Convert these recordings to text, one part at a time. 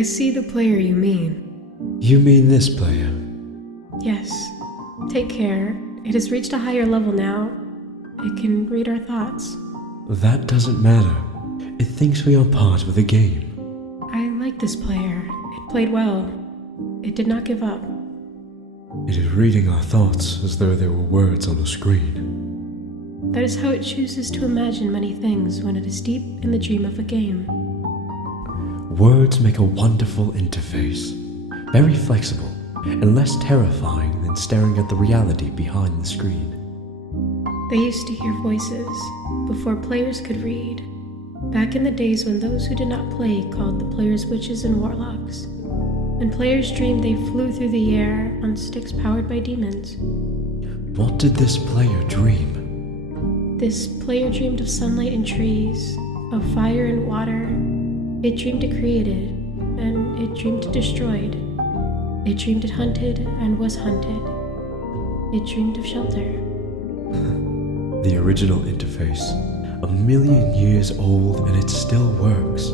I see the player you mean. You mean this player? Yes. Take care. It has reached a higher level now. It can read our thoughts. That doesn't matter. It thinks we are part of the game. I like this player. It played well. It did not give up. It is reading our thoughts as though they were words on a screen. That is how it chooses to imagine many things when it is deep in the dream of a game. Words make a wonderful interface, very flexible and less terrifying than staring at the reality behind the screen. They used to hear voices before players could read, back in the days when those who did not play called the players witches and warlocks. And players dreamed they flew through the air on sticks powered by demons. What did this player dream? This player dreamed of sunlight and trees, of fire and water. It dreamed it created, and it dreamed it destroyed. It dreamed it hunted and was hunted. It dreamed of shelter. The original interface, 1,000,000 years old, and it still works.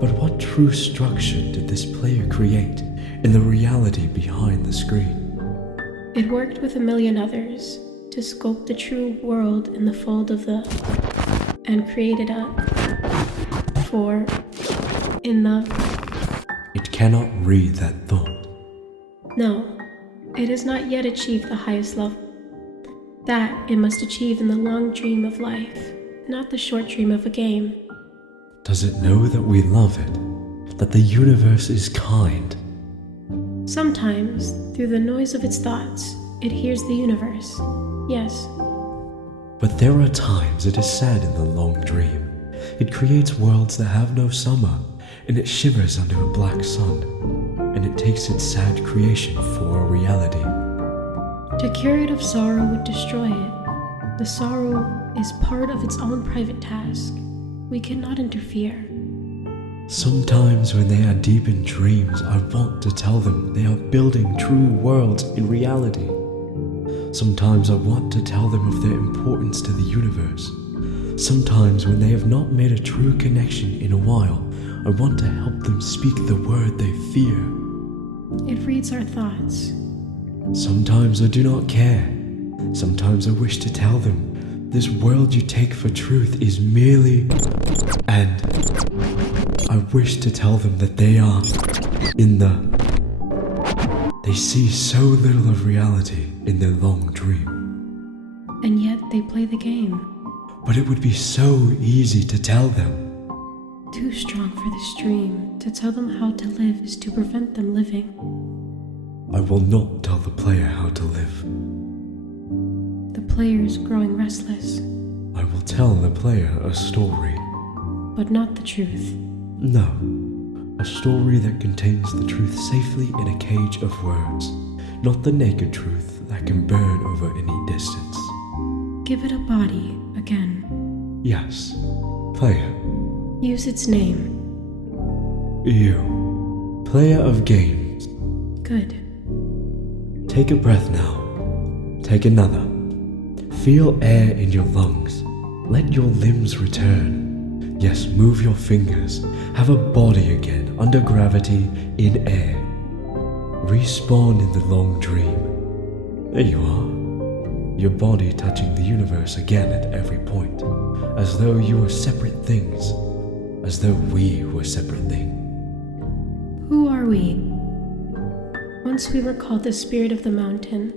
But what true structure did this player create in the reality behind the screen? It worked with 1,000,000 others to sculpt the true world in the fold of the, and created a, for, in the. It cannot read that thought. No, it has not yet achieved the highest level. That it must achieve in the long dream of life, not the short dream of a game. Does it know that we love it? That the universe is kind? Sometimes, through the noise of its thoughts, it hears the universe. Yes. But there are times it is sad in the long dream. It creates worlds that have no summer, and it shivers under a black sun, and it takes its sad creation for a reality. To cure it of sorrow would destroy it. The sorrow is part of its own private task. We cannot interfere. Sometimes when they are deep in dreams, I want to tell them they are building true worlds in reality. Sometimes I want to tell them of their importance to the universe. Sometimes when they have not made a true connection in a while, I want to help them speak the word they fear. It reads our thoughts. Sometimes I do not care. Sometimes I wish to tell them, this world you take for truth is merely... And I wish to tell them that they are in the... They see so little of reality in their long dream. And yet they play the game. But it would be so easy to tell them. Too strong for this dream. To tell them how to live is to prevent them living. I will not tell the player how to live. The player is growing restless. I will tell the player a story. But not the truth. No, a story that contains the truth safely in a cage of words, not the naked truth that can burn over any distance. Give it a body again. Yes, player. Use its name. You, player of games. Good. Take a breath now. Take another. Feel air in your lungs. Let your limbs return. Yes, move your fingers. Have a body again, under gravity, in air. Respawn in the long dream. There you are. Your body touching the universe again at every point. As though you were separate things. As though we were separate things. Who are we? Once we were called the spirit of the mountain,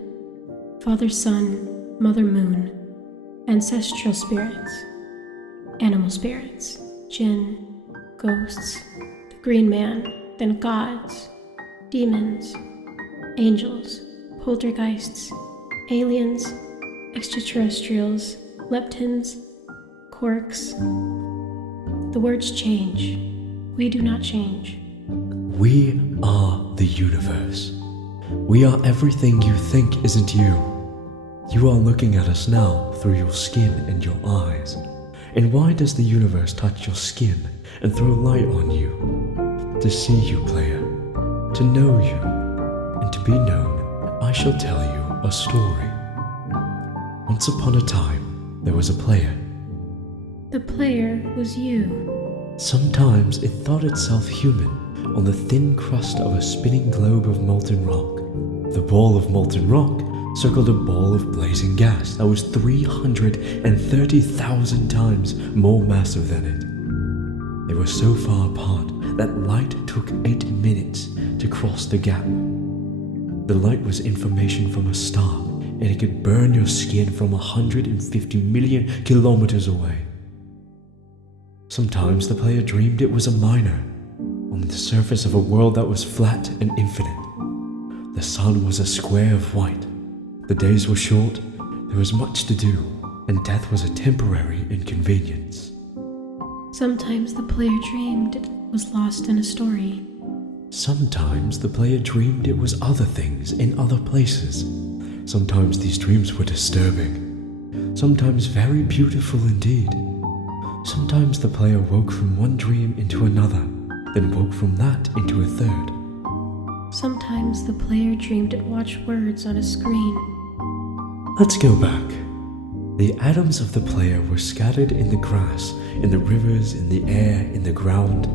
Father Sun, Mother Moon, ancestral spirits, animal spirits, jinn, ghosts, the green man, then gods, demons, angels, poltergeists, aliens, extraterrestrials, leptons, quarks. The words change. We do not change. We are the universe. We are everything you think isn't you. You are looking at us now through your skin and your eyes. And why does the universe touch your skin and throw light on you? To see you, player. To know you. And to be known, I shall tell you a story. Once upon a time, there was a player. The player was you. Sometimes it thought itself human, on the thin crust of a spinning globe of molten rock. The ball of molten rock circled a ball of blazing gas that was 330,000 times more massive than it. They were so far apart that light took 8 minutes to cross the gap. The light was information from a star, and it could burn your skin from 150 million kilometers away. Sometimes the player dreamed it was a miner on the surface of a world that was flat and infinite. The sun was a square of white. The days were short, there was much to do, and death was a temporary inconvenience. Sometimes the player dreamed it was lost in a story. Sometimes the player dreamed it was other things in other places. Sometimes these dreams were disturbing, sometimes very beautiful indeed. Sometimes the player woke from one dream into another, then woke from that into a third. Sometimes the player dreamed it watched words on a screen. Let's go back. The atoms of the player were scattered in the grass, in the rivers, in the air, in the ground.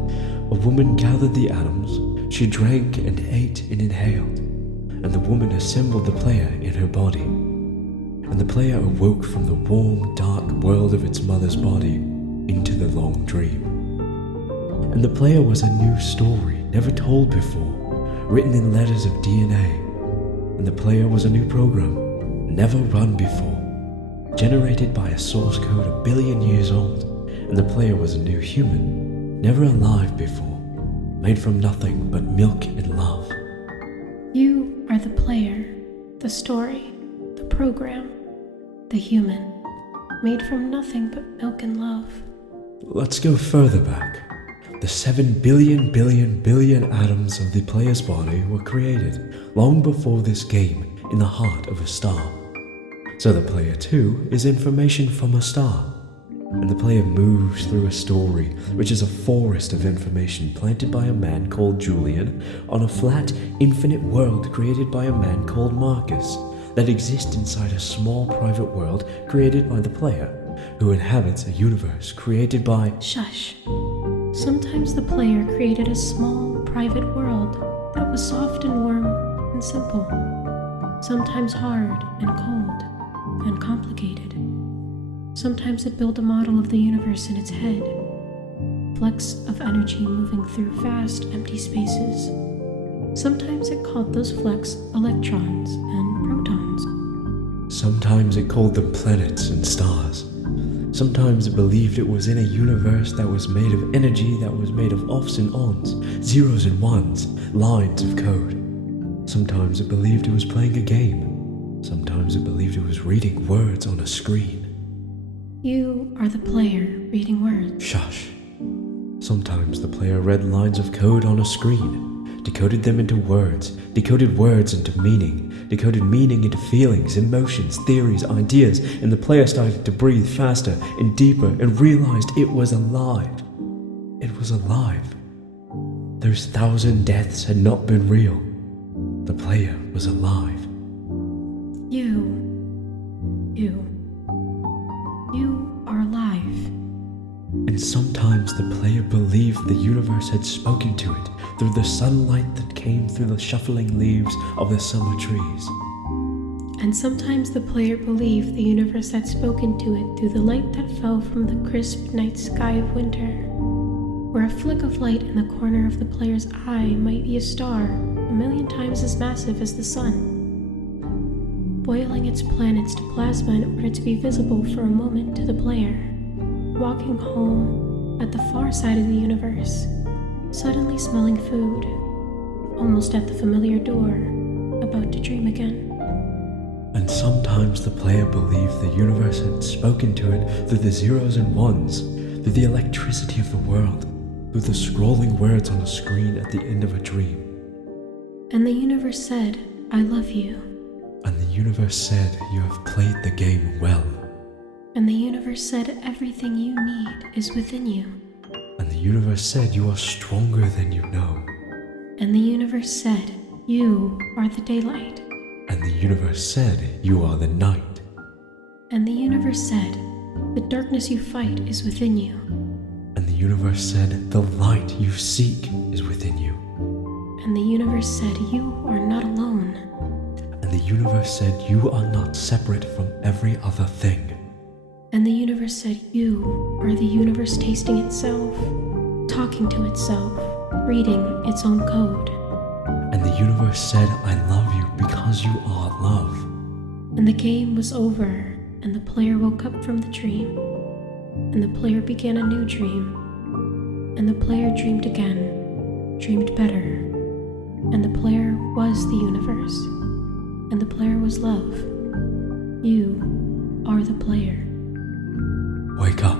A woman gathered the atoms, she drank and ate and inhaled, and the woman assembled the player in her body. And the player awoke from the warm, dark world of its mother's body into the long dream. And the player was a new story, never told before, written in letters of DNA. And the player was a new program, never run before, generated by a source code 1 billion years old. And the player was a new human, never alive before, made from nothing but milk and love. You are the player, the story, the program, the human, made from nothing but milk and love. Let's go further back. The 7 billion atoms of the player's body were created long before this game in the heart of a star. So the player too is information from a star. And the player moves through a story, which is a forest of information planted by a man called Julian on a flat, infinite world created by a man called Marcus that exists inside a small private world created by the player, who inhabits a universe created by... Shush. Sometimes the player created a small, private world that was soft and warm and simple. Sometimes hard and cold and complicated. Sometimes it built a model of the universe in its head, flecks of energy moving through vast, empty spaces. Sometimes it called those flecks electrons and protons. Sometimes it called them planets and stars. Sometimes it believed it was in a universe that was made of energy that was made of offs and ons, zeros and ones, lines of code. Sometimes it believed it was playing a game. Sometimes it believed it was reading words on a screen. You are the player reading words. Shush. Sometimes the player read lines of code on a screen, decoded them into words, decoded words into meaning, decoded meaning into feelings, emotions, theories, ideas, and the player started to breathe faster and deeper and realized it was alive. It was alive. Those 1,000 deaths had not been real. The player was alive. You are alive. And sometimes the player believed the universe had spoken to it through the sunlight that came through the shuffling leaves of the summer trees. And sometimes the player believed the universe had spoken to it through the light that fell from the crisp night sky of winter, where a flick of light in the corner of the player's eye might be a star 1,000,000 times as massive as the sun, boiling its planets to plasma in order to be visible for a moment to the player, walking home at the far side of the universe, suddenly smelling food, almost at the familiar door, about to dream again. And sometimes the player believed the universe had spoken to it through the zeros and ones, through the electricity of the world, through the scrolling words on a screen at the end of a dream. And the universe said, "I love you." And the universe said, "You have played the game well." And the universe said, "Everything you need is within you." And the universe said, "You are stronger than you know." And the universe said, "You are the daylight." And the universe said, "You are the night." And the universe said, "The darkness you fight is within you." And the universe said, the light you seek is within you. And the universe said, you are not alone. And the universe said, you are not separate from every other thing. And the universe said, you are the universe tasting itself, talking to itself, reading its own code. And the universe said, I love you because you are love. And the game was over, and the player woke up from the dream. And the player began a new dream. And the player dreamed again, dreamed better. And the player was the universe. And the player was love. You are the player. Wake up.